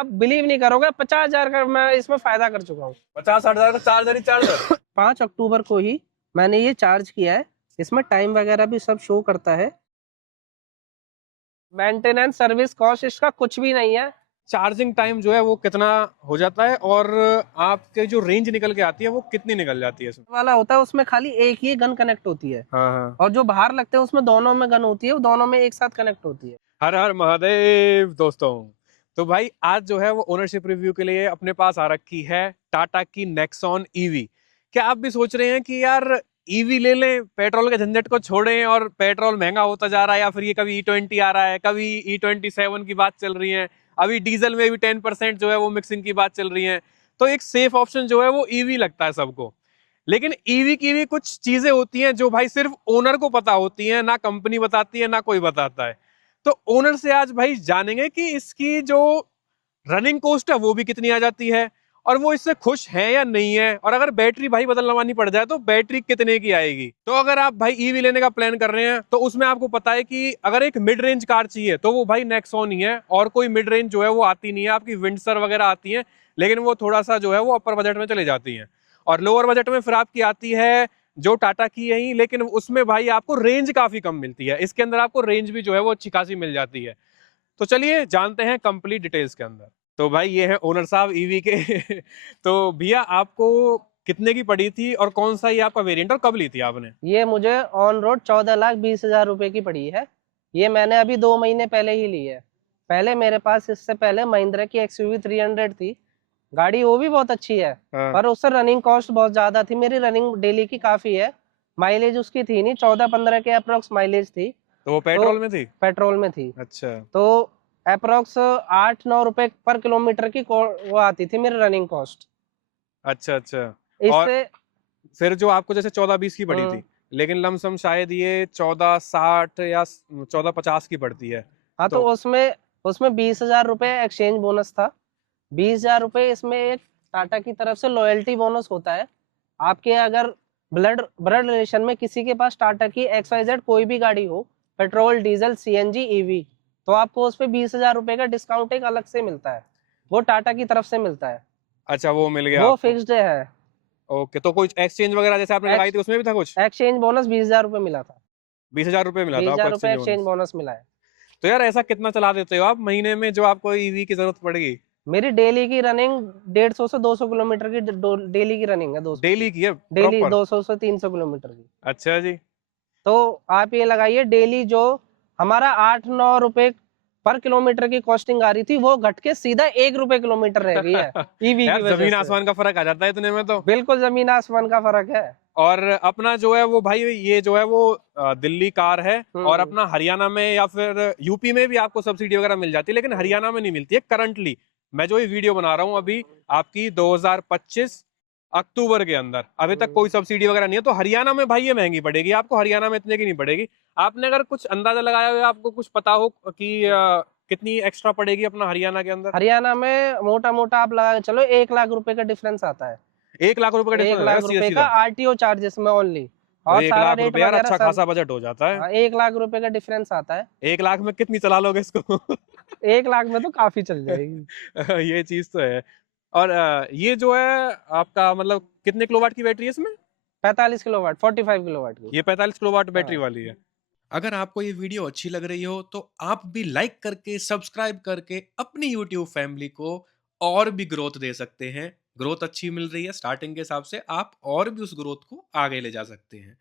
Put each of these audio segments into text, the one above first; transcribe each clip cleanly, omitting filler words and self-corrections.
आप बिलीव नहीं करोगे, 50,000 का मैं इसमें फायदा कर चुका हूँ। 50-60 हजार का चार्जर ही चार्जर। 5 अक्टूबर को ही मैंने ये चार्ज किया है। इसमें टाइम वगैरह भी सब शो करता है। मेंटेनेंस सर्विस कॉस्ट इसका कुछ भी नहीं है। चार्जिंग टाइम जो है वो कितना हो जाता है, और आपके जो रेंज निकल के आती है वो कितनी निकल जाती है इसमें? वाला होता है उसमें खाली एक ही गन कनेक्ट होती है, हाँ हाँ। और जो बाहर लगते हैं उसमें दोनों में गन होती है, वो दोनों में एक साथ कनेक्ट होती है। हर हर महादेव दोस्तों। तो भाई आज जो है वो ओनरशिप रिव्यू के लिए अपने पास आ रखी है टाटा की नेक्सॉन ईवी। क्या आप भी सोच रहे हैं कि यार ईवी ले लें, पेट्रोल के झंझट को छोड़ें, और पेट्रोल महंगा होता जा रहा है, या फिर ये कभी E20 आ रहा है, कभी E27 की बात चल रही है, अभी डीजल में भी 10% जो है वो मिक्सिंग की बात चल रही है, तो एक सेफ ऑप्शन जो है वो ईवी लगता है सबको। लेकिन ईवी की भी कुछ चीजें होती हैं जो भाई सिर्फ ओनर को पता होती हैं, ना कंपनी बताती है ना कोई बताता है। तो ओनर से आज भाई जानेंगे कि इसकी जो रनिंग कॉस्ट है वो भी कितनी आ जाती है, और वो इससे खुश है या नहीं है, और अगर बैटरी भाई बदलवानी पड़ जाए तो बैटरी कितने की आएगी। तो अगर आप भाई ईवी लेने का प्लान कर रहे हैं तो उसमें आपको पता है कि अगर एक मिड रेंज कार चाहिए तो वो भाई नेक्सॉन ही है, और कोई मिड रेंज जो है वो आती नहीं है। आपकी विंडसर वगैरह आती है, लेकिन वो थोड़ा सा जो है वो अपर बजट में चले जाती है, और लोअर बजट में फिर आपकी आती है जो टाटा की है ही, लेकिन उसमें भाई आपको रेंज काफी कम मिलती है। इसके अंदर आपको रेंज भी जो है वो अच्छी खासी मिल जाती है। तो चलिए जानते हैं कंप्लीट डिटेल्स के अंदर। तो भाई ये है ओनर साहब ईवी के। तो भैया आपको कितने की पड़ी थी, और कौन सा ये आपका वेरिएंट, और कब ली थी आपने? ये मुझे ऑन रोड 14,20,000 रुपए की पड़ी है। ये मैंने अभी 2 महीने पहले ही ली है। पहले मेरे पास इससे पहले महिंद्रा की XUV 300 थी, गाड़ी वो भी बहुत अच्छी है, हाँ। पर उससे रनिंग कॉस्ट बहुत ज्यादा थी। मेरी रनिंग डेली की काफी है, माइलेज उसकी थी नहीं, 14-15 के अप्रोक्स माइलेज थी। तो वो तो पेट्रोल में थी? पेट्रोल में थी। अच्छा। तो अप्रोक्स 8-9 रुपए पर किलोमीटर की वो आती थी मेरी रनिंग कॉस्ट। अच्छा अच्छा। और इससे फिर जो आपको जैसे 14-20 की पड़ी थी, लेकिन लमसम शायद ये 1460 या 1450 की पड़ती है। हाँ, तो तो उसमें उसमें 20,000 रुपए एक्सचेंज बोनस था। 20,000 रुपए इसमें एक टाटा की तरफ से लॉयल्टी बोनस होता है। आपके अगर ब्लड ब्लड रिलेशन में किसी के पास टाटा की XYZ कोई भी गाड़ी हो, पेट्रोल, डीजल, CNG, EV, तो आपको उस पे 20,000 रुपए का डिस्काउंट एक अलग से मिलता है, वो टाटा की तरफ से मिलता है। अच्छा, वो मिल गया वो आपको। फिक्स्ड है। ओके, तो कुछ एक्सचेंज वगैरह जैसे आपने लगाई थी उसमें भी था कुछ? एक्सचेंज बोनस 20,000 रुपए मिला था। 20,000 रुपये मिला था 20,000 आपको रुपए एक्सचेंज एक्सचेंज बोनस? बोनस मिला है। तो यार ऐसा कितना चला देते हो आप महीने में जो आपको ईवी की जरूरत पड़ेगी? मेरी डेली की रनिंग 150 से 200 किलोमीटर की डेली की रनिंग है दोस्त की। डेली की है डेली प्रॉपर? 200 से 300 किलोमीटर की। अच्छा जी। तो आप ये लगाइए, डेली जो हमारा 8-9 रुपए पर किलोमीटर की कॉस्टिंग आ रही थी, वो घट के सीधा 1 रुपए किलोमीटर रह गई है ईवी की यार वजह जमीन से। आसमान का फर्क आ जाता है इतने में तो। बिल्कुल जमीन आसमान का फर्क है। और अपना जो है वो भाई ये जो है वो दिल्ली कार है, और हम्म। अपना हरियाणा में या फिर यूपी में भी आपको सब्सिडी वगैरह मिल जाती है, लेकिन हरियाणा में नहीं मिलती है करंटली। मैं जो ये वीडियो बना रहा हूँ अभी आपकी 2025 अक्टूबर के अंदर, अभी तक कोई सब्सिडी वगैरह नहीं है। तो हरियाणा में भाई ये महंगी पड़ेगी आपको, हरियाणा में इतने की नहीं पड़ेगी। आपने अगर कुछ अंदाजा लगाया हो, आपको कुछ पता हो कि कितनी एक्स्ट्रा पड़ेगी अपना हरियाणा के अंदर? हरियाणा में मोटा मोटा आप लगा के चलो 1 लाख रुपए का डिफरेंस आता है। 1 लाख रुपए का डिफरेंस एक हो जाएगा लाख सीधा रुपए का सीधा? RTO चार्जेस में ओनली, तो और एक सारा लाख रेट रुपए यार वगैरह अच्छा सब। खासा बजट हो जाता है। 1 लाख रुपए का डिफरेंस आता है। 1 लाख में कितनी चला लोगे इसको? 1 लाख में तो काफी चल जाएगी। ये चीज तो है। और ये जो है आपका मतलब कितने किलोवाट की बैटरी है इसमें? 45 किलोवाट, 45 किलोवाट की। ये 45 किलोवाट बैटरी हाँ। वाली है। अगर आपको ये वीडियो अच्छी लग रही हो तो आप भी लाइक करके सब्सक्राइब करके अपनी यूट्यूब फैमिली को और भी ग्रोथ दे सकते हैं। ग्रोथ अच्छी मिल रही है स्टार्टिंग के हिसाब से, आप और भी उस ग्रोथ को आगे ले जा सकते हैं।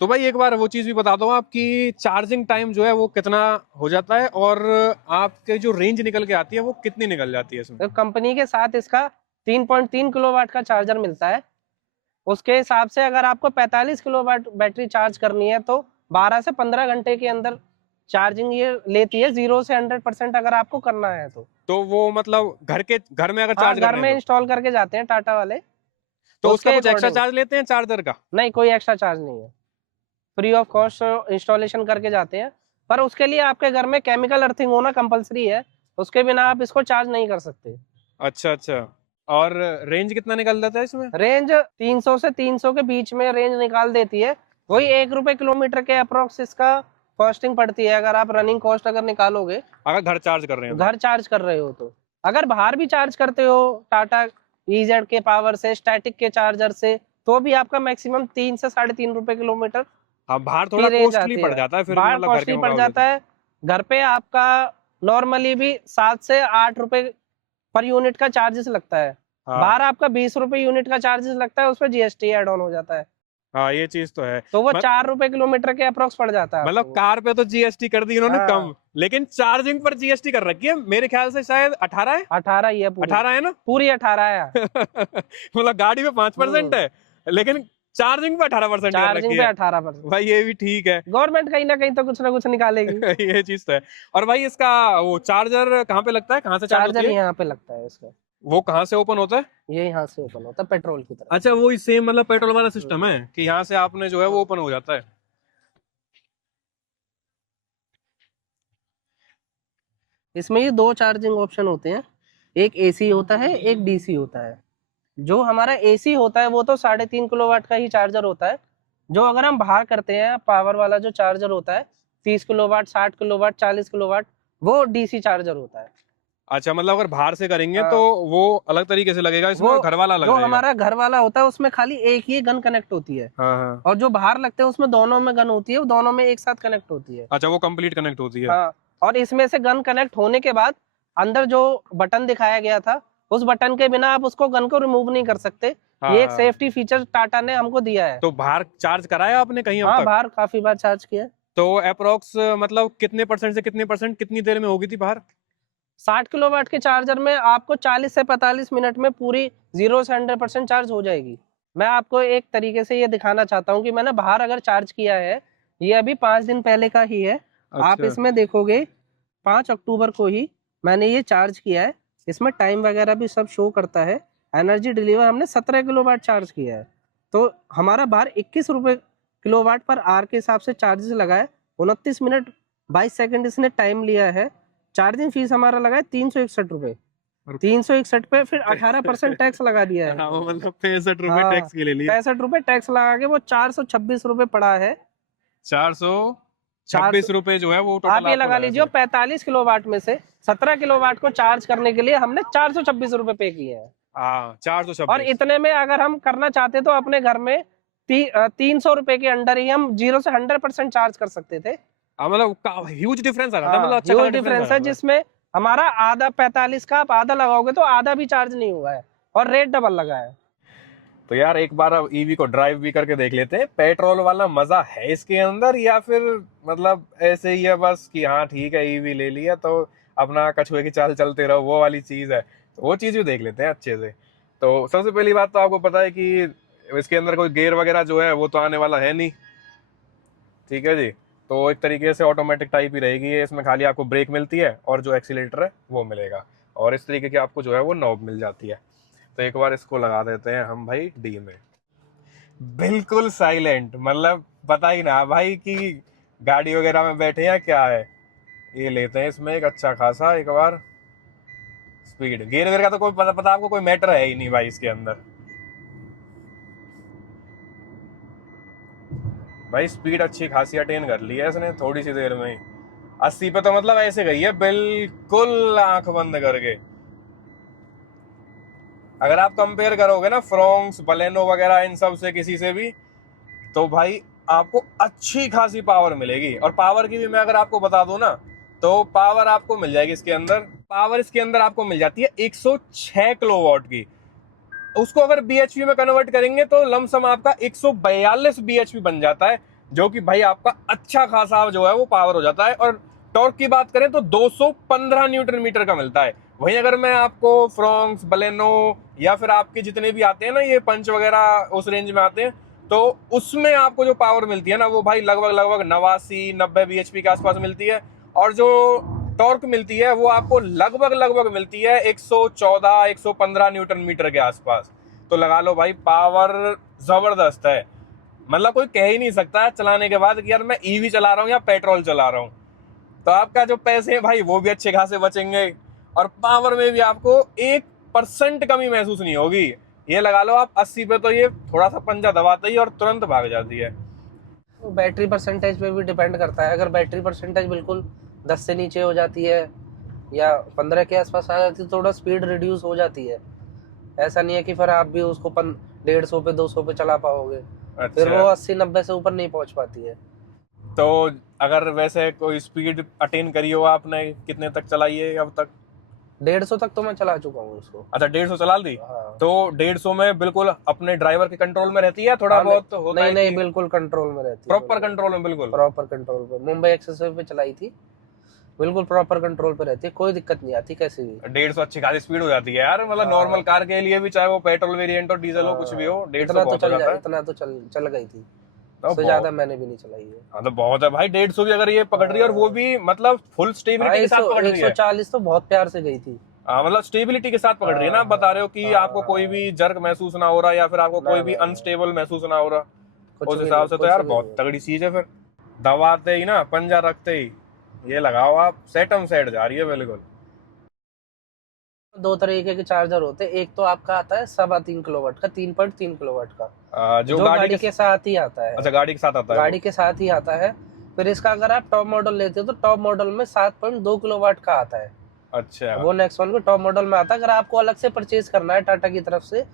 तो भाई एक बार वो चीज भी बता दो आपकी चार्जिंग टाइम जो है वो कितना हो जाता है, और आपके जो रेंज निकल के आती है वो कितनी निकल जाती है इसमें? तो कंपनी के साथ इसका 3.3 किलोवाट का चार्जर मिलता है। उसके हिसाब से अगर आपको 45 किलोवाट बैटरी चार्ज करनी है तो 12 से 15 घंटे के अंदर चार्जिंग ये लेती है, 0 से 100% अगर आपको करना है तो वो मतलब घर में अगर हाँ, चार्ज घर करने में हैं इंस्टॉल करके जाते हैं टाटा वाले, तो उसका उसके कुछ एक्स्ट्रा अकॉर्डिंग। चार्ज लेते हैं चार्जर का? नहीं, कोई एक्स्ट्रा चार्ज नहीं है, फ्री ऑफ कॉस्ट इंस्टॉलेशन करके जाते हैं। पर उसके लिए आपके घर में केमिकल अर्थिंग होना कंपलसरी है, उसके बिना आप इसको चार्ज नहीं कर सकते। अच्छा अच्छा। और रेंज कितना निकल जाता है इसमें? रेंज 300 से 300 के बीच में रेंज निकाल देती है। वही 1 रुपए किलोमीटर के अप्रोक्स इसका कॉस्टिंग पड़ती है, अगर आप रनिंग कॉस्ट अगर निकालोगे, अगर घर चार्ज कर रहे हैं तो? घर चार्ज कर रहे हो तो। अगर बाहर भी चार्ज करते हो टाटा EZ के पावर से, स्टैटिक के चार्जर से, तो भी आपका मैक्सिमम 3 से 3.5 रुपए किलोमीटर हाँ, बाहर की थोड़ा रेंज कॉस्टली आती पड़ है। जाता है फिर भी, बाहर मतलब घर के कॉस्टली पड़ मुकाबले जाता तो। है। घर पे आपका नॉर्मली भी 7 से 8 रुपए पर यूनिट का चार्जेस लगता है। हाँ बाहर आपका 20 रुपए यूनिट का चार्जेस लगता है, उस पर GST ऐड ऑन हो जाता है, हाँ, ये चीज तो है। तो वो मत- 4 रुपए किलोमीटर के अप्रोक्स पड़ जाता है मतलब आपको। कार पे तो जीएसटी कर दी इन्होंने कम, हाँ, लेकिन चार्जिंग पर जीएसटी कर रखी है मेरे ख्याल से, शायद 18 है। 18 ही है पूरी। 18 है ना? पूरी 18 है। मतलब गाड़ी में 5% है, लेकिन चार्जिंग पे 18% कर रखी चार्जिंग पे है। 18%। भाई ये भी ठीक है। गवर्नमेंट कहीं ना कहीं तो कुछ ना कुछ निकालेगी। ये चीज तो है। और भाई इसका वो चार्जर कहाँ पे लगता है, कहाँ से चार्ज होती चार्जर है? यहाँ पे लगता है इसका, वो कहाँ से ओपन होता है? ये यहाँ से ओपन होता है पेट्रोल की तरफ। अच्छा, वो सेम मतलब पेट्रोल वाला सिस्टम है कि यहाँ से आपने जो है वो ओपन हो जाता है। इसमें ये 2 चार्जिंग ऑप्शन होते हैं, एक AC होता है, एक DC होता है। जो हमारा AC होता है वो तो 3.5 किलोवाट का ही चार्जर होता है। जो अगर हम बाहर करते हैं पावर वाला जो चार्जर होता है 30 किलोवाट, 60 किलोवाट, 40 किलोवाट, वो DC चार्जर होता है। अच्छा, मतलब अगर बाहर से करेंगे तो हाँ, वो अलग तरीके से लगेगा, इसमें वो घर वाला अलग जो रहेगा। हमारा घर वाला होता है उसमें खाली एक ही गन कनेक्ट होती है, हाँ हाँ। और जो बाहर लगते हैं उसमें दोनों में गन होती है, वो दोनों में एक साथ कनेक्ट होती है। अच्छा, वो कंप्लीट कनेक्ट होती है। हाँ, और इसमें से गन कनेक्ट होने के बाद अंदर जो बटन दिखाया गया था, उस बटन के बिना आप उसको गन को रिमूव नहीं कर सकते। हाँ ये एक हाँ। सेफ्टी फीचर टाटा ने हमको दिया है। तो बाहर चार्ज कराया आपने कहीं अब हाँ, तक? बाहर काफी बार चार्ज किया। तो अप्रोक्स मतलब कितने परसेंट से कितने परसेंट कितनी देर में होगी थी बाहर? 60 किलोवाट के चार्जर में आपको 40 से 45 मिनट में पूरी 0 से 100% चार्ज हो जाएगी। मैं आपको एक तरीके से ये दिखाना चाहता हूँ कि मैंने बाहर अगर चार्ज किया है, ये अभी 5 दिन पहले का ही है। आप अच्छा। इसमें देखोगे 5 अक्टूबर को ही मैंने ये चार्ज किया है। इसमें टाइम वगैरह भी सब शो करता है। एनर्जी डिलीवर हमने 17 किलोवाट चार्ज किया है, तो हमारा बाहर 21 रुपये किलोवाट पर आवर के हिसाब से चार्जेस लगा है। 29 मिनट 22 सेकंड इसने टाइम लिया है। चार्जिंग फीस हमारा लगा है 361 रुपए। 361 पे फिर 18% टैक्स लगा दिया है। हाँ, वो मतलब 65 रुपए हाँ, टैक्स के ले लिए। 65 रुपए टैक्स लगा के वो 426 रुपए पड़ा है। 426 रुपए जो है वो आप टोटल ये आपको लगा लगा लीजिए इसमें। 45 किलोवाट में से 17 किलोवाट को चार्ज करने के लिए हमने 426 रुपए पे किए हैं। हाँ, और 426। इतने में अगर हम करना चाहते तो अपने घर में 300 रुपए के अंडर ही हम 0 से 100% चार्ज कर सकते थे। हाँ, मतलब ह्यूज डिफरेंस आ रहा था, मतलब हाँ, अच्छा खासा ह्यूज डिफरेंस आ डिफरेंस है, रहा था। जिसमें हमारा आधा 45 का आप आधा लगाओगे तो आधा भी चार्ज नहीं हुआ है, और रेट डबल लगा है। तो यार एक बार अब ईवी को ड्राइव भी करके देख लेते हैं, पेट्रोल वाला मजा है इसके अंदर या फिर मतलब ऐसे ही है बस कि हाँ ठीक है ईवी ले लिया तो अपना कछुए की चाल चलते रहो, वो वाली चीज है। तो वो चीज भी देख लेते हैं अच्छे से। तो सबसे पहली बात तो आपको पता है कि इसके अंदर कोई गियर वगैरह जो है वो तो आने वाला है नहीं, ठीक है जी। तो एक तरीके से ऑटोमेटिक टाइप ही रहेगी ये, इसमें खाली आपको ब्रेक मिलती है और जो एक्सीलेटर है वो मिलेगा, और इस तरीके की आपको जो है वो नॉब मिल जाती है। तो एक बार इसको लगा देते हैं हम भाई डी में, बिल्कुल साइलेंट, मतलब पता ही ना भाई कि गाड़ी वगैरह में बैठे या क्या है। ये लेते हैं इसमें एक अच्छा खासा एक बार स्पीड, गियर वगैरह का तो कोई पता आपको कोई मैटर है ही नहीं भाई इसके अंदर। भाई स्पीड अच्छी खासी अटेन कर ली है इसने थोड़ी सी देर में ही। 80 पे तो मतलब ऐसे गई है बिल्कुल आंख बंद करके। अगर आप कंपेयर करोगे ना फ्रोंक्स बलेनो वगैरह इन सब से किसी से भी, तो भाई आपको अच्छी खासी पावर मिलेगी। और पावर की भी मैं अगर आपको बता दूं ना, तो पावर आपको मिल जाएगी इसके अंदर, पावर इसके अंदर आपको मिल जाती है 106 किलोवाट की। उसको अगर बीएचपी में कन्वर्ट करेंगे तो लमसम आपका 142 बीएचपी बन जाता है, जो कि भाई आपका अच्छा खासा जो है वो पावर हो जाता है। और टॉर्क की बात करें तो 215 न्यूटन मीटर का मिलता है। वहीं अगर मैं आपको फ्रोंक्स बलेनो या फिर आपके जितने भी आते हैं ना ये पंच वगैरह उस रेंज में आते हैं, तो उसमें आपको जो पावर मिलती है ना वो भाई लगभग 89-90 बीएचपी के आसपास मिलती है। और जो टॉर्क मिलती है वो आपको लगभग मिलती है 114-115 न्यूटन मीटर के आसपास। तो लगा लो भाई पावर जबरदस्त है, मतलब कोई कह ही नहीं सकता चलाने के बाद कि यार मैं ईवी चला रहा हूँ या पेट्रोल चला रहा हूँ। तो आपका जो पैसे हैं भाई वो भी अच्छे खासे बचेंगे, और पावर में भी आपको 1% कमी महसूस नहीं होगी। ये लगा लो आप 80 पे तो ये थोड़ा सा पंजा दबाता ही और तुरंत भाग जाती है। तो बैटरी परसेंटेज पे भी डिपेंड करता है। अगर बैटरी परसेंटेज बिल्कुल 10 से नीचे हो जाती है या 15 के आसपास आ जाती है, थोड़ा स्पीड रिड्यूस हो जाती है। ऐसा नहीं है कि फिर आप भी उसको 150 पे 200 पे चला पाओगे, फिर अच्छा, वो 80-90 से ऊपर नहीं पहुंच पाती है। तो अगर वैसे कोई स्पीड अटेन करी हो आपने, कितने तक चलाई है अब तक? 150 तक तो मैं चला चुका हूँ उसको। अच्छा, 150 चला दी। हाँ। तो 150 में बिल्कुल अपने ड्राइवर के कंट्रोल में रहती है, थोड़ा हाँ, बहुत तो होता नहीं है नहीं, कि बिल्कुल कंट्रोल में रहती है, प्रॉपर कंट्रोल में? बिल्कुल प्रॉपर कंट्रोल पे। मुंबई एक्सप्रेसवे पे चलाई थी, बिल्कुल प्रॉपर कंट्रोल पे रहती है, कोई दिक्कत नहीं आती कैसे भी। 150 अच्छी खासी स्पीड हो जाती है यार, मतलब हाँ। नॉर्मल कार के लिए भी, चाहे वो पेट्रोल वेरिएंट हो, डीजल हो, कुछ भी हो, 150 बहुत हो जाता है। इतना तो चल गई थी, तो उससे ज्यादा बहुत, मैंने भी नहीं चलाई है। हाँ तो बहुत है भाई। 150 भी अगर ये पकड़ रही है, और वो भी मतलब फुल हाँ, स्टेबिलिटी के साथ पकड़ रही है। 140 तो बहुत प्यार से गई थी। हाँ, मतलब स्टेबिलिटी के साथ पकड़ रही है ना, आप बता रहे हो कि आपको कोई भी जर्क महसूस ना हो रहा, या फिर आपको ना कोई भी ना ना, अनस्टेबल महसूस ना हो रहा। कुछ उस भी हिसाब नहीं, से तो कुछ यार भी बहुत नहीं। तगड़ी चीज है फिर। दबाते ही ना, पंजा रखते ही ये लगाओ आप, सेटम सेट जा रही है बिल्कुल। दो तरीके के चार्जर होते हैं, एक तो आपका आता है 3.25 किलोवाट का, 3.3 किलोवाट का, जो जो गाड़ी गाड़ी के साथ ही आता है। अच्छा, गाड़ी के साथ आता है वो। गाड़ी के साथ ही आता है। फिर इसका अगर आप टॉप मॉडल लेते हो तो टॉप मॉडल में 7.2 किलोवाट का आता है। अच्छा वो नेक्सॉन के टॉप मॉडल में आता है। अगर आपको अलग से परचेज करना है टाटा की तरफ से,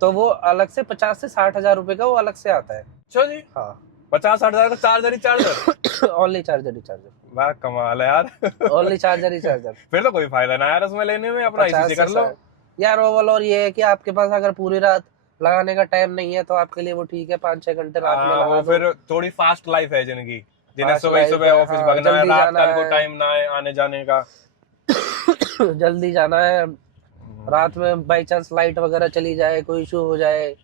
तो वो अलग से 50 से 60 हजार रुपए का वो अलग से आता है। अच्छा जी, हाँ। 50-60 हजार का चार्जर ही चार्जर? ओनली चार्जर ही चार्जर, वाह कमाल है यार। ओनली चार्जर ही चार्जर। फिर तो कोई फायदा ना यार उसमें लेने में, अपना इसी 50 से से कर लो। 60। यार ओवरऑल और ये है कि आपके पास अगर पूरी रात लगाने का टाइम नहीं है तो आपके लिए वो ठीक है, 5-6 घंटे रात में लगा वो दो। फिर थोड़ी फास्ट लाइफ है जिनकी, जिन्हें फास्ट सुबह लाइफ सुबह है, ऑफिस हाँ, भागना है, जल्दी रात जाना का को है। टाइम ना है आने जाने का। जल्दी जाना है, रात में बाई चांस लाइट वगैरह चली जाए, कोई इशू हो जाए।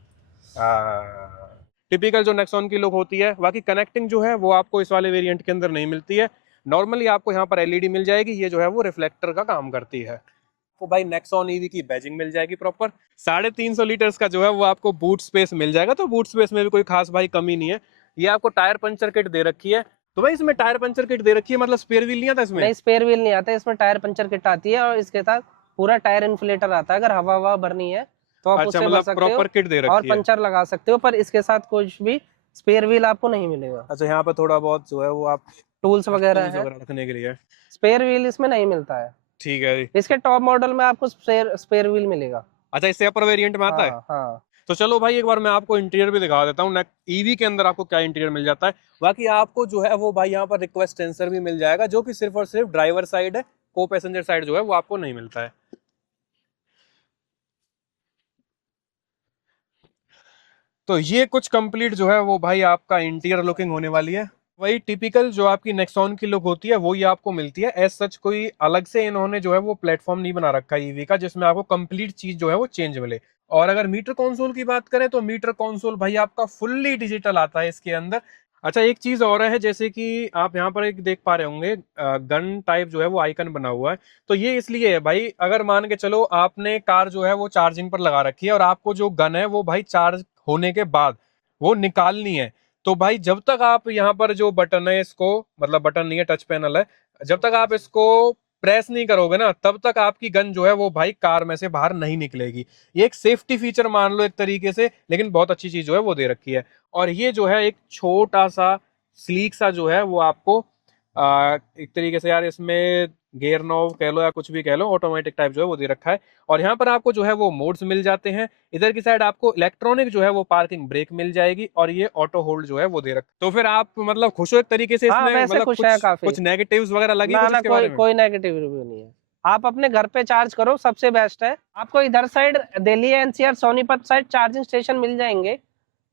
टिपिकल जो नेक्सॉन की लुक होती है, बाकी कनेक्टिंग जो है वो आपको इस वाले वेरिएंट के अंदर नहीं मिलती है। नॉर्मली आपको यहाँ पर एलईडी मिल जाएगी, ये जो है वो रिफ्लेक्टर का काम करती है। तो भाई नेक्सॉन ईवी की बैजिंग मिल जाएगी प्रॉपर। 350 लीटर्स का जो है वो आपको बूट स्पेस मिल जाएगा, तो बूट स्पेस में भी कोई खास भाई कमी नहीं है। ये आपको टायर पंचर किट दे रखी है। तो भाई इसमें टायर पंचर किट दे रखी है, मतलब स्पेयर व्हील नहीं आता इसमें? नहीं, स्पेयर व्हील नहीं आता, इसमें टायर पंचर किट आती है और इसके साथ पूरा टायर इन्फ्लेटर आता है। अगर हवा हवा भरनी है तो आप अच्छा, उससे भर मतलब सकते हो प्रॉपर किट दे और रखी है। पंचर लगा सकते हो, पर इसके साथ कुछ भी स्पेयर व्हील आपको नहीं मिलेगा। अच्छा, यहाँ पर थोड़ा बहुत जो है वो आप टूल्स वगैरह टूल्स है, वगैरह रखने के लिए। स्पेयर व्हील इसमें नहीं मिलता है। ठीक है जी। इसके टॉप मॉडल में आपको स्पेयर व्हील मिलेगा। अच्छा, इससे अपर वेरिएंट में आता है। हाँ हाँ। तो चलो भाई, एक बार मैं आपको इंटीरियर भी दिखा देता हूँ ईवी के अंदर आपको क्या इंटीरियर मिल जाता है। बाकी आपको जो है वो भाई यहाँ पर रिक्वेस्ट सेंसर भी मिल जाएगा, जो कि सिर्फ और सिर्फ ड्राइवर साइड है, को पैसेंजर साइड जो है वो आपको नहीं मिलता है। तो ये कुछ कंप्लीट जो है वो भाई आपका इंटीरियर लुकिंग होने वाली है। वही टिपिकल जो आपकी नेक्सॉन की लुक होती है वो ये आपको मिलती है। एज सच कोई अलग से इन्होंने जो है वो प्लेटफॉर्म नहीं बना रखा है ईवी का, जिसमें आपको कंप्लीट चीज जो है वो चेंज मिले। और अगर मीटर कंसोल की बात करें तो मीटर कंसोल भाई आपका फुल्ली डिजिटल आता है इसके अंदर। अच्छा, एक चीज और है, जैसे कि आप यहाँ पर एक देख पा रहे होंगे, गन टाइप जो है वो आइकन बना हुआ है। तो ये इसलिए है भाई, अगर मान के चलो आपने कार जो है वो चार्जिंग पर लगा रखी है, और आपको जो गन है वो भाई चार्ज होने के बाद वो निकालनी है, तो भाई जब तक आप यहाँ पर जो बटन है इसको, मतलब बटन नहीं है, टच पैनल है, जब तक आप इसको प्रेस नहीं करोगे ना, तब तक आपकी गन जो है वो भाई कार में से बाहर नहीं निकलेगी। ये एक सेफ्टी फीचर मान लो एक तरीके से, लेकिन बहुत अच्छी चीज जो है वो दे रखी है। और ये जो है एक छोटा सा स्लीक सा जो है वो आपको एक तरीके से यार इसमें गियर नॉब कह लो या कुछ भी कह लो, ऑटोमेटिक टाइप जो है वो दे रखा है। और यहाँ पर आपको जो है वो मोड्स मिल जाते हैं। इधर की साइड आपको इलेक्ट्रॉनिक जो है वो पार्किंग ब्रेक मिल जाएगी, और ये ऑटो होल्ड जो है वो दे रखा है। तो फिर आप मतलब खुश हो एक तरीके से हाँ, इसमें, वैसे मतलब खुश है कुछ काफी। कुछ नेगेटिव्स वगैरह लगी ना कुछ ना, इसके कोई बारे में? कोई नेगेटिव रिव्यू नहीं है। आप अपने घर पे चार्ज करो, सबसे बेस्ट है। आपको इधर side Delhi NCR Sonipat side charging station मिल जाएंगे,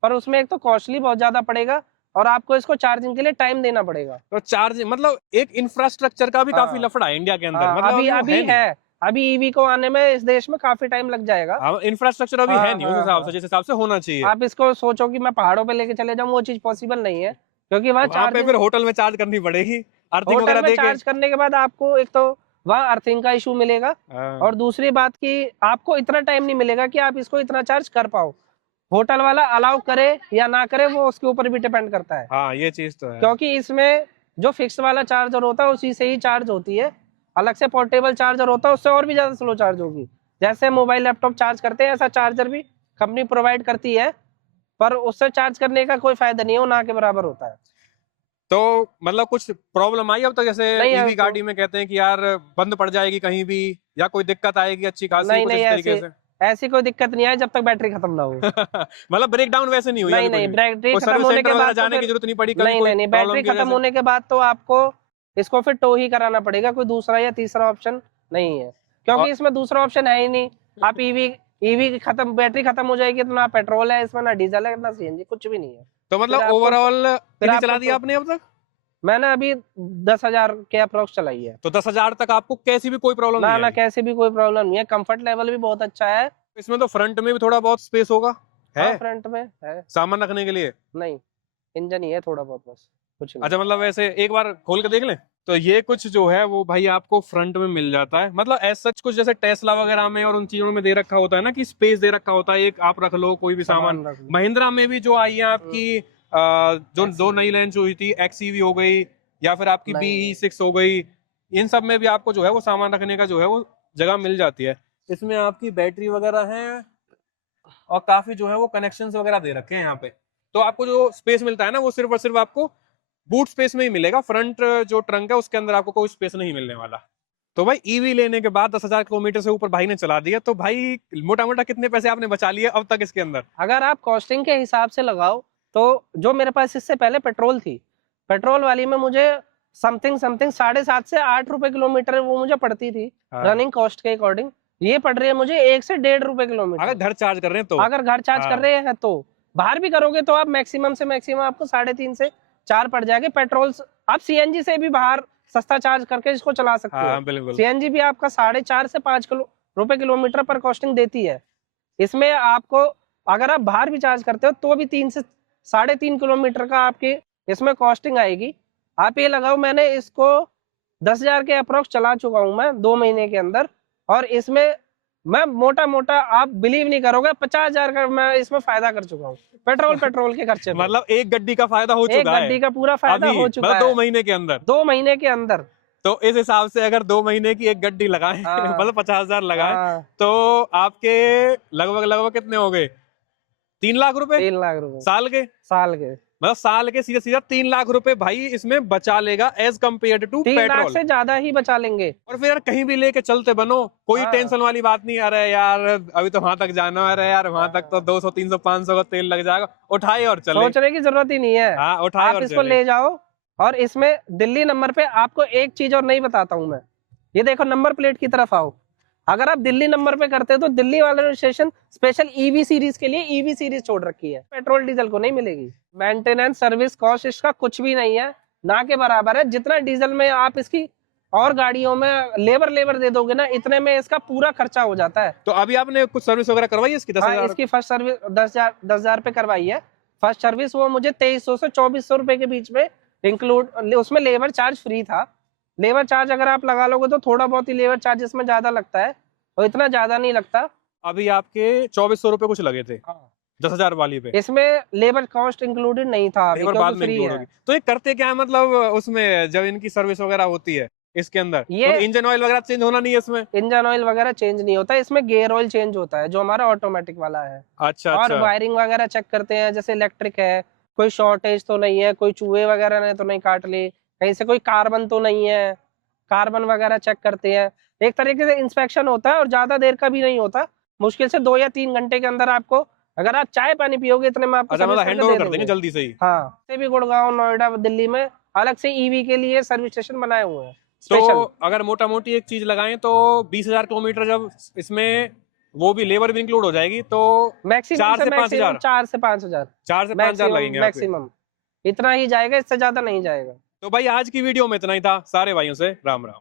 पर उसमें एक तो कॉस्टली बहुत ज्यादा पड़ेगा और आपको इसको चार्जिंग के लिए टाइम देना पड़ेगा। तो चार्ज मतलब एक इंफ्रास्ट्रक्चर का भी काफी हाँ लफड़ा है इंडिया के अंदर, हाँ, मतलब अभी अभी वो अभी है नहीं। है। अभी ईवी को आने में इस देश में काफी टाइम लग जाएगा। हाँ, इंफ्रास्ट्रक्चर अभी है हाँ नहीं उस हाँ हिसाब से हाँ। जिस हिसाब से होना चाहिए। आप इसको सोचो कि मैं पहाड़ों पे लेके चले जाऊं, वो चीज पॉसिबल नहीं है, क्योंकि वहाँ वहां पे चार्जिंग, फिर होटल में चार्ज करनी पड़ेगी, अर्थिंग होटल वगैरह में दे के। चार्ज करने के बाद आपको एक तो वहाँ अर्थिंग का इशू मिलेगा, हाँ और दूसरी बात कि आपको इतना टाइम नहीं मिलेगा कि आप इसको इतना चार्ज कर पाओ। होटल वाला अलाउ करे या ना करे वो उसके ऊपर भी डिपेंड करता है, हाँ, ये चीज तो है। क्योंकि इसमें जो फिक्स वाला चार्जर होता है उसी से ही चार्ज होती है। अलग से पोर्टेबल चार्जर होता है, उससे और भी ज्यादा स्लो चार्ज होगी। जैसे मोबाइल लैपटॉप चार्ज करते हैं ऐसा चार्जर भी कंपनी प्रोवाइड करती है, पर उससे चार्ज करने का कोई फायदा नहीं है, वो ना के बराबर होता है। तो मतलब कुछ प्रॉब्लम आई अब तक, जैसे नहीं, ईवी अब तो गाड़ी में कहते हैं कि यार बंद पड़ जाएगी कहीं भी, या कोई दिक्कत आएगी अच्छी खासी नहीं कुछ नहीं, इस तरीके ऐसी से? ऐसी कोई दिक्कत नहीं आई जब तक बैटरी खत्म ना हो। मतलब ब्रेक डाउन वैसे नहीं हुई नहीं अभी कोई नहीं, भी? बैटरी कोई खत्म सर्विस होने सेंटर के वगैरह बाद तो जाने फिर की जरूरत नहीं पड़ी कभी नहीं कोई नहीं नहीं, प्रॉब्लम बैटरी की वजह खत्म से? होने के बाद तो आपको इसको फिर टो ही कराना पड़ेगा, कोई दूसरा या तीसरा ऑप्शन नहीं है, और क्योंकि इसमें दूसरा ऑप्शन है ही नहीं। आप ईवी खत्म, बैटरी खत्म हो जाएगी तो ना पेट्रोल है इसमें, ना डीजल है, ना सीएनजी, कुछ भी नहीं है। तो फिर मतलब आपको ओवरऑल फिर कितनी आपको चला दी तो आपने अब तक? मैंने अभी 10,000 के अप्रोक्स चलाई है। तो 10,000 तक आपको कैसी भी कोई प्रॉब्लम ना नहीं ना, आई? कैसे भी कोई प्रॉब्लम नहीं है, कंफर्ट लेवल भी बहुत अच्छा है। इसमें तो फ्रंट में भी थोड़ा बहुत स्पेस होगा, है हाँ, फ्रंट में है। सामान रखने के लिए? नहीं, इंजन ही है थोड़ा बहुत, बस कुछ नहीं। अच्छा, मतलब वैसे एक बार खोल के देख लें। तो ये कुछ जो है वो भाई आपको फ्रंट में मिल जाता है, मतलब एज सच कुछ जैसे टेस्ला वगैरह में और उन चीजों में दे रखा होता है ना कि स्पेस दे रखा होता है, एक आप रख लो कोई भी सामान। सामान रख लो। महिंद्रा में भी जो आई है आपकी जो दो नई लाइन जो हुई थी, एक्सईवी हो गई या फिर आपकी नहीं BE6 हो गई, इन सब में भी आपको जो है वो सामान रखने का जो है वो जगह मिल जाती है। इसमें आपकी बैटरी वगैरह है और काफी जो है वो कनेक्शंस वगैरह दे रखे हैं यहाँ पे। तो आपको जो स्पेस मिलता है ना वो सिर्फ और सिर्फ आपको बूट स्पेस में ही मिलेगा, फ्रंट जो ट्रंक है उसके अंदर आपको कोई स्पेस नहीं मिलने वाला। तो भाई ईवी लेने के बाद 10,000 किलोमीटर से ऊपर भाई ने चला दिया, तो भाई मोटा मोटा कितने पैसे आपने बचा लिए अब तक इसके अंदर? अगर आप कॉस्टिंग के हिसाब से लगाओ तो जो मेरे पास इससे पहले पेट्रोल थी, पेट्रोल वाली में मुझे समथिंग समथिंग 7.5 से 8 रुपए किलोमीटर वो मुझे पड़ती थी हाँ। रनिंग कॉस्ट के अकॉर्डिंग। ये पड़ रही है मुझे 1 से 1.5 रुपए अगर किलोमीटर। घर चार्ज कर रहे हैं तो अगर घर चार्ज कर हाँ। रहे हैं तो बाहर भी करोगे तो आप मैक्सिमम से मैक्सिमम आपको 3.5 से 4 पड़ जाएंगे। पेट्रोल आप सीएनजी से भी बाहर सस्ता चार्ज करके इसको चला सकते हो। हाँ बिल्कुल। सीएनजी भी आपका 4.5 से 5 रुपए किलोमीटर पर कॉस्टिंग देती है। इसमें आपको अगर आप बाहर भी चार्ज करते हो तो भी 3 से 3.5 किलोमीटर का आपकी इसमें कॉस्टिंग आएगी। आप ये लगाओ, मैंने इसको 10,000 के अप्रोक्स चला चुका हूं मैं 2 महीने के अंदर, और इसमें मैं मोटा मोटा आप बिलीव नहीं करोगे 50,000 का मैं इसमें फायदा कर चुका हूँ पेट्रोल के खर्चे में। मतलब एक गड्डी का फायदा हो एक चुका है गड्डी का पूरा फायदा अभी, हो चुका मतलब है 2 महीने के अंदर। 2 महीने के अंदर। तो इस हिसाब से अगर 2 महीने की एक गड्डी लगाएं हाँ। मतलब 50,000 लगाएं हाँ, तो आपके लगभग लगभग कितने हो गए? 3 लाख रुपए 3 लाख रुपए साल के। साल के। मतलब साल के सीधा सीधा 3 लाख रुपए भाई इसमें बचा लेगा as compare to 3 lakh petrol. से ज्यादा ही बचा लेंगे। और फिर यार कहीं भी लेके चलते बनो, कोई हाँ। टेंशन वाली बात नहीं। अरे यार अभी तो वहां तक जाना है, अरे यार वहां तक तो 200 300 500 का तेल लग जाएगा, उठाए और चले। सोचने की जरूरत ही नहीं है। हाँ उठाए आप और इसको चले। ले जाओ। और इसमें दिल्ली नंबर पे आपको एक चीज और नहीं बताता हूं मैं, ये देखो नंबर प्लेट की तरफ आओ। अगर आप दिल्ली नंबर पे करते हो तो दिल्ली वाले रजिस्ट्रेशन स्पेशल ईवी सीरीज के लिए ईवी सीरीज छोड़ रखी है, पेट्रोल डीजल को नहीं मिलेगी। मेंटेनेंस सर्विस कॉस्ट इसका कुछ भी नहीं है, ना के बराबर है। जितना डीजल में आप इसकी और गाड़ियों में लेबर दे दोगे ना, इतने में इसका पूरा खर्चा हो जाता है। तो अभी आपने कुछ सर्विस वगैरह करवाई है इसकी? 10,000? हाँ, इसकी फर्स्ट सर्विस 10,000 पे करवाई है। फर्स्ट सर्विस वो मुझे 2300 से 2400 रुपए के बीच में इंक्लूड, उसमें लेबर चार्ज फ्री था। लेबर चार्ज अगर आप लगा लोगे तो थोड़ा बहुत ही लेबर चार्ज इसमें ज्यादा लगता है, और इतना ज्यादा नहीं लगता। अभी आपके 2400 रुपए कुछ लगे थे 10,000 वाली पे। इसमें लेबर कॉस्ट इंक्लूडेड नहीं था अभी, लेबर बाद में फ्री इंक्लूड है। होगी। तो ये करते क्या है मतलब उसमें जब इनकी सर्विस वगैरह होती है इसके अंदर, ये तो इंजन ऑयल वगैरह चेंज होना नहीं है इसमें? इंजन ऑयल वगैरह चेंज नहीं होता, इसमें गियर ऑयल चेंज होता है जो हमारा ऑटोमेटिक वाला है। अच्छा और अच्छा। वायरिंग वगैरह चेक करते हैं, जैसे इलेक्ट्रिक है, कोई शॉर्टेज तो नहीं है, कोई चूहे वगैरह ने तो नहीं काट ली, कहीं से कोई कार्बन तो नहीं है, कार्बन वगैरह चेक करते हैं। एक तरीके से इंस्पेक्शन होता है और ज्यादा देर का भी नहीं होता, मुश्किल से 2 या 3 घंटे के अंदर आपको, अगर आप चाय पानी पियोगे इतने में आपको अच्छा, मतलब सर्विस हैंड करके ओवर दे कर देंगे देंगे। जल्दी से ही। हाँ, से भी गुड़गांव, नोएडा, दिल्ली में अलग से ईवी के लिए सर्विस स्टेशन बनाए हुए हैं तो स्पेशल। अगर मोटा मोटी एक चीज लगाएं तो 20,000 किलोमीटर जब इसमें वो भी लेबर भी इंक्लूड हो जाएगी तो मैक्सिमम 4 से से 5,000 4 से 5,000 4 से 5,000 लगेंगे आपके। मैक्सिमम इतना ही जाएगा, इससे ज्यादा नहीं जाएगा। तो भाई आज की वीडियो में इतना ही था। सारे भाइयों से राम राम।